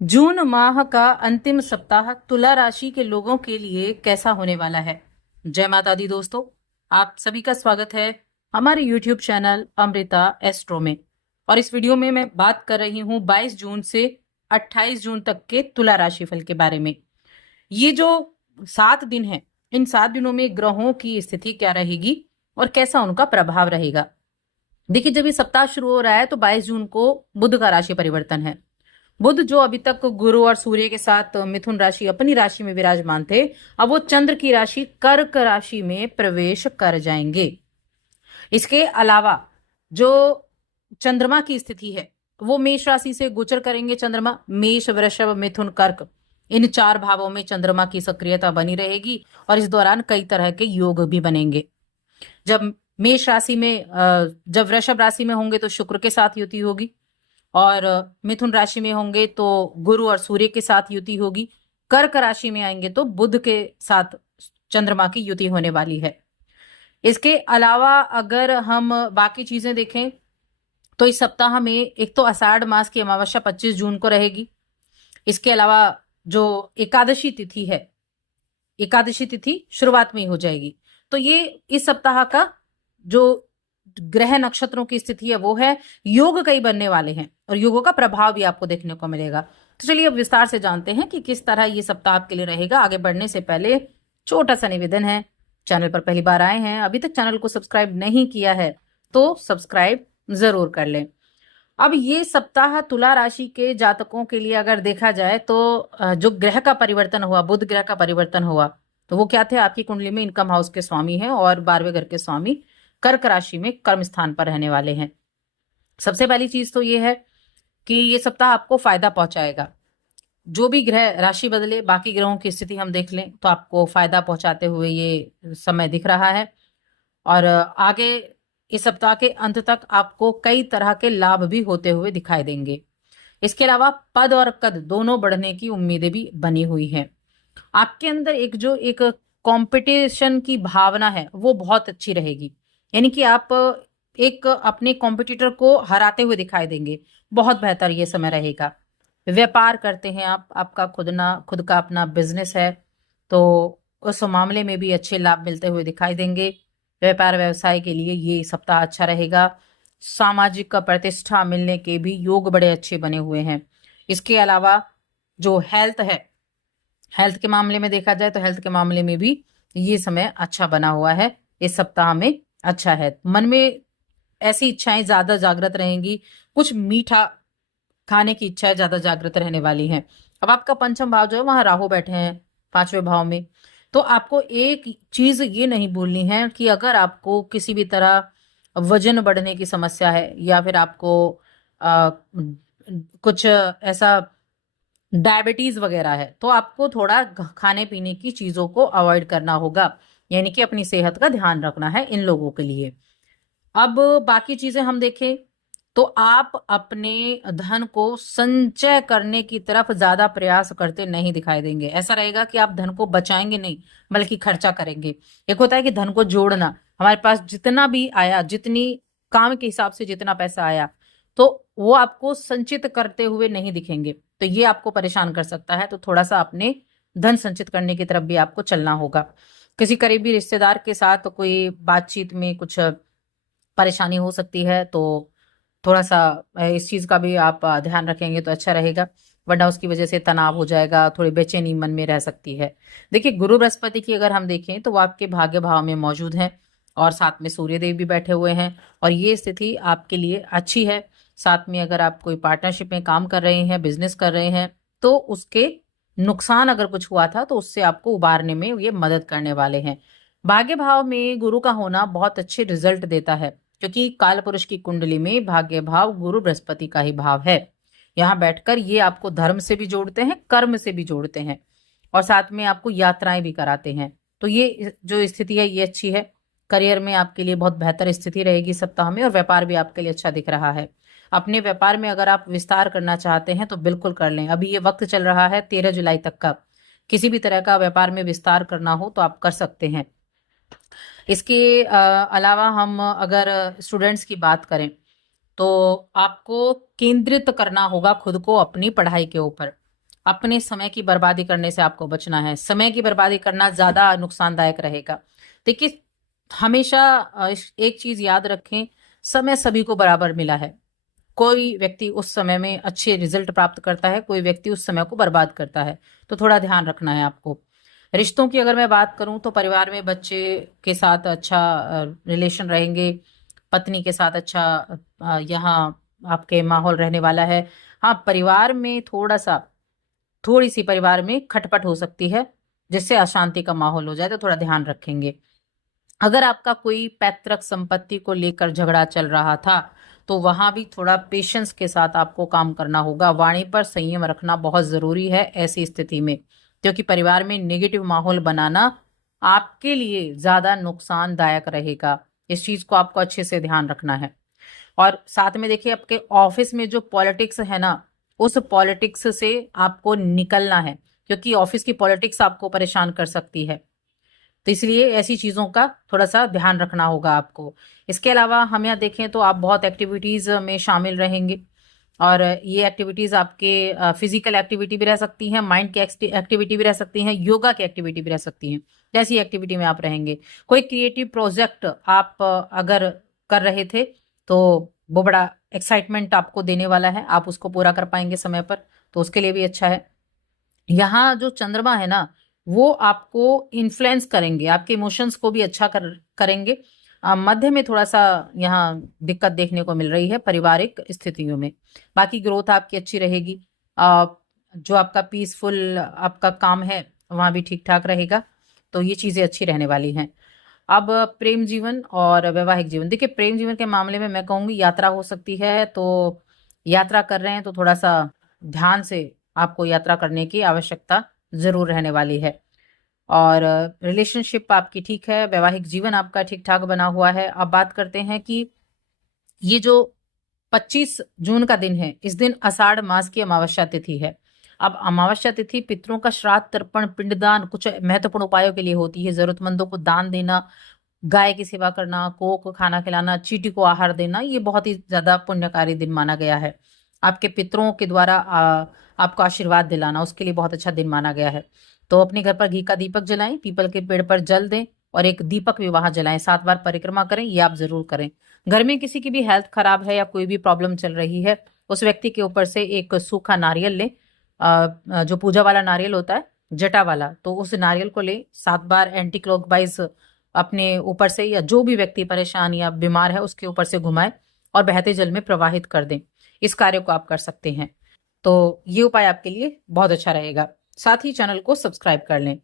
जून माह का अंतिम सप्ताह तुला राशि के लोगों के लिए कैसा होने वाला है। जय माता दी दोस्तों, आप सभी का स्वागत है हमारे YouTube चैनल अमृता एस्ट्रो में। और इस वीडियो में मैं बात कर रही हूँ 22 जून से 28 जून तक के तुला राशिफल के बारे में। ये जो 7 दिन है, इन 7 दिनों में ग्रहों की स्थिति क्या रहेगी और कैसा उनका प्रभाव रहेगा। देखिए, जब ये सप्ताह शुरू हो रहा है तो 22 जून को बुध का राशि परिवर्तन है। बुध जो अभी तक गुरु और सूर्य के साथ मिथुन राशि अपनी राशि में विराजमान थे, अब वो चंद्र की राशि कर्क राशि में प्रवेश कर जाएंगे। इसके अलावा जो चंद्रमा की स्थिति है वो मेष राशि से गोचर करेंगे। चंद्रमा मेष, वृषभ, मिथुन, कर्क, इन 4 भावों में चंद्रमा की सक्रियता बनी रहेगी और इस दौरान कई तरह के योग भी बनेंगे। जब मेष राशि में जब वृषभ राशि में होंगे तो शुक्र के साथ युति होगी, और मिथुन राशि में होंगे तो गुरु और सूर्य के साथ युति होगी। कर्क राशि में आएंगे तो बुध के साथ चंद्रमा की युति होने वाली है। इसके अलावा अगर हम बाकी चीजें देखें तो इस सप्ताह में एक तो आषाढ़ मास की अमावस्या 25 जून को रहेगी। इसके अलावा जो एकादशी तिथि है, एकादशी तिथि शुरुआत में ही हो जाएगी। तो ये इस सप्ताह का जो ग्रह नक्षत्रों की स्थिति है वो है। योग कई बनने वाले हैं और योगों का प्रभाव भी आपको देखने को मिलेगा। तो चलिए अब विस्तार से जानते हैं कि किस तरह ये सप्ताह आपके लिए रहेगा। आगे बढ़ने से पहले छोटा सा निवेदन है, चैनल पर पहली बार आए हैं, अभी तक चैनल को सब्सक्राइब नहीं किया है तो सब्सक्राइब जरूर कर लें। अब ये सप्ताह तुला राशि के जातकों के लिए अगर देखा जाए तो जो ग्रह का परिवर्तन हुआ, बुध ग्रह का परिवर्तन हुआ, तो वो क्या थे, आपकी कुंडली में इनकम हाउस के स्वामी हैं और 12वें घर के स्वामी कर्क राशि में कर्म स्थान पर रहने वाले हैं। सबसे पहली चीज तो ये है कि ये सप्ताह आपको फायदा पहुंचाएगा। जो भी ग्रह राशि बदले, बाकी ग्रहों की स्थिति हम देख लें तो आपको फायदा पहुंचाते हुए ये समय दिख रहा है। और आगे इस सप्ताह के अंत तक आपको कई तरह के लाभ भी होते हुए दिखाई देंगे। इसके अलावा पद और कद दोनों बढ़ने की उम्मीदें भी बनी हुई हैं। आपके अंदर एक कंपटीशन की भावना है वो बहुत अच्छी रहेगी, यानी कि आप एक अपने कॉम्पिटिटर को हराते हुए दिखाई देंगे। बहुत बेहतर ये समय रहेगा। व्यापार करते हैं आप, आपका खुद का अपना बिजनेस है, तो उस मामले में भी अच्छे लाभ मिलते हुए दिखाई देंगे। व्यापार व्यवसाय के लिए ये सप्ताह अच्छा रहेगा। सामाजिक का प्रतिष्ठा मिलने के भी योग बड़े अच्छे बने हुए हैं। इसके अलावा जो हेल्थ है, हेल्थ के मामले में देखा जाए तो हेल्थ के मामले में भी ये समय अच्छा बना हुआ है। इस सप्ताह में अच्छा है। मन में ऐसी इच्छाएं ज्यादा जागृत रहेंगी, कुछ मीठा खाने की इच्छाएं ज्यादा जागृत रहने वाली हैं। अब आपका पंचम भाव जो है वहां राहु बैठे हैं 5वें भाव में, तो आपको एक चीज ये नहीं भूलनी है कि अगर आपको किसी भी तरह वजन बढ़ने की समस्या है या फिर आपको कुछ ऐसा डायबिटीज वगैरह है तो आपको थोड़ा खाने पीने की चीजों को अवॉइड करना होगा, यानी कि अपनी सेहत का ध्यान रखना है इन लोगों के लिए। अब बाकी चीजें हम देखें तो आप अपने धन को संचय करने की तरफ ज्यादा प्रयास करते नहीं दिखाई देंगे। ऐसा रहेगा कि आप धन को बचाएंगे नहीं बल्कि खर्चा करेंगे। एक होता है कि धन को जोड़ना, हमारे पास जितना भी आया, जितनी काम के हिसाब से जितना पैसा आया, तो वो आपको संचित करते हुए नहीं दिखेंगे, तो ये आपको परेशान कर सकता है। तो थोड़ा सा अपने धन संचित करने की तरफ भी आपको चलना होगा। किसी करीबी रिश्तेदार के साथ कोई बातचीत में कुछ परेशानी हो सकती है, तो थोड़ा सा इस चीज का भी आप ध्यान रखेंगे तो अच्छा रहेगा, वरना उसकी वजह से तनाव हो जाएगा, थोड़ी बेचैनी मन में रह सकती है। देखिए, गुरु बृहस्पति की अगर हम देखें तो वो आपके भाग्य भाव में मौजूद हैं और साथ में सूर्य देव भी बैठे हुए हैं और ये स्थिति आपके लिए अच्छी है। साथ में अगर आप कोई पार्टनरशिप में काम कर रहे हैं, बिजनेस कर रहे हैं, तो उसके नुकसान अगर कुछ हुआ था तो उससे आपको उबारने में ये मदद करने वाले हैं। भाग्य भाव में गुरु का होना बहुत अच्छे रिजल्ट देता है, क्योंकि काल पुरुष की कुंडली में भाग्य भाव गुरु बृहस्पति का ही भाव है। यहाँ बैठकर ये आपको धर्म से भी जोड़ते हैं, कर्म से भी जोड़ते हैं और साथ में आपको यात्राएं भी कराते हैं। तो ये जो स्थिति है ये अच्छी है। करियर में आपके लिए बहुत बेहतर स्थिति रहेगी सप्ताह में और व्यापार भी आपके लिए अच्छा दिख रहा है। अपने व्यापार में अगर आप विस्तार करना चाहते हैं तो बिल्कुल कर लें। अभी ये वक्त चल रहा है 13 जुलाई तक का, किसी भी तरह का व्यापार में विस्तार करना हो तो आप कर सकते हैं। इसके अलावा हम अगर स्टूडेंट्स की बात करें तो आपको केंद्रित करना होगा खुद को अपनी पढ़ाई के ऊपर। अपने समय की बर्बादी करने से आपको बचना है। समय की बर्बादी करना ज्यादा नुकसानदायक रहेगा। देखिए, हमेशा एक चीज याद रखें, समय सभी को बराबर मिला है। कोई व्यक्ति उस समय में अच्छे रिजल्ट प्राप्त करता है, कोई व्यक्ति उस समय को बर्बाद करता है। तो थोड़ा ध्यान रखना है आपको। रिश्तों की अगर मैं बात करूं तो परिवार में बच्चे के साथ अच्छा रिलेशन रहेंगे, पत्नी के साथ अच्छा यहाँ आपके माहौल रहने वाला है। हाँ, परिवार में थोड़ी सी परिवार में खटपट हो सकती है, जिससे अशांति का माहौल हो जाए, तो थोड़ा ध्यान रखेंगे। अगर आपका कोई पैतृक संपत्ति को लेकर झगड़ा चल रहा था, तो वहां भी थोड़ा पेशेंस के साथ आपको काम करना होगा। वाणी पर संयम रखना बहुत जरूरी है ऐसी स्थिति में, क्योंकि परिवार में नेगेटिव माहौल बनाना आपके लिए ज्यादा नुकसानदायक रहेगा। इस चीज को आपको अच्छे से ध्यान रखना है। और साथ में देखिए, आपके ऑफिस में जो पॉलिटिक्स है ना, उस पॉलिटिक्स से आपको निकलना है, क्योंकि ऑफिस की पॉलिटिक्स आपको परेशान कर सकती है। तो इसलिए ऐसी चीजों का थोड़ा सा ध्यान रखना होगा आपको। इसके अलावा हम यहाँ देखें तो आप बहुत एक्टिविटीज में शामिल रहेंगे, और ये एक्टिविटीज आपके फिजिकल एक्टिविटी भी रह सकती हैं, माइंड की एक्टिविटी भी रह सकती हैं, योगा की एक्टिविटी भी रह सकती हैं। जैसी एक्टिविटी में आप रहेंगे, कोई क्रिएटिव प्रोजेक्ट आप अगर कर रहे थे, तो वो बड़ा एक्साइटमेंट आपको देने वाला है, आप उसको पूरा कर पाएंगे समय पर, तो उसके लिए भी अच्छा है। यहाँ जो चंद्रमा है ना, वो आपको इन्फ्लुएंस करेंगे, आपके इमोशंस को भी अच्छा करेंगे। मध्य में थोड़ा सा यहाँ दिक्कत देखने को मिल रही है पारिवारिक स्थितियों में। बाकी ग्रोथ आपकी अच्छी रहेगी। जो आपका पीसफुल आपका काम है, वहाँ भी ठीक ठाक रहेगा। तो ये चीजें अच्छी रहने वाली हैं। अब प्रेम जीवन और वैवाहिक जीवन, देखिए प्रेम जीवन के मामले में मैं कहूंगी यात्रा हो सकती है, तो यात्रा कर रहे हैं तो थोड़ा सा ध्यान से आपको यात्रा करने की आवश्यकता जरूर रहने वाली है। और रिलेशनशिप आपकी ठीक है, वैवाहिक जीवन आपका ठीक ठाक बना हुआ है। अब बात करते हैं कि ये जो 25 जून का दिन है, इस दिन आषाढ़ मास की अमावस्या तिथि है। अब अमावस्या तिथि पितरों का श्राद्ध, तर्पण, पिंडदान कुछ महत्वपूर्ण उपायों के लिए होती है। जरूरतमंदों को दान देना, गाय की सेवा करना, को खाना खिलाना, चींटी को आहार देना, ये बहुत ही ज्यादा पुण्यकारी दिन माना गया है। आपके पितरों के द्वारा आपको आशीर्वाद दिलाना, उसके लिए बहुत अच्छा दिन माना गया है। तो अपने घर पर घी का दीपक जलाएं, पीपल के पेड़ पर जल दें, और एक दीपक भी वहां जलाएं, 7 बार परिक्रमा करें, ये आप जरूर करें। घर में किसी की भी हेल्थ खराब है या कोई भी प्रॉब्लम चल रही है, उस व्यक्ति के ऊपर से एक सूखा नारियल लें, जो पूजा वाला नारियल होता है, जटा वाला, तो उस नारियल को ले 7 बार एंटी क्लॉकवाइज अपने ऊपर से, या जो भी व्यक्ति परेशान या बीमार है उसके ऊपर से घुमाएं और बहते जल में प्रवाहित कर दें। इस कार्य को आप कर सकते हैं। तो ये उपाय आपके लिए बहुत अच्छा रहेगा। साथ ही चैनल को सब्सक्राइब कर लें।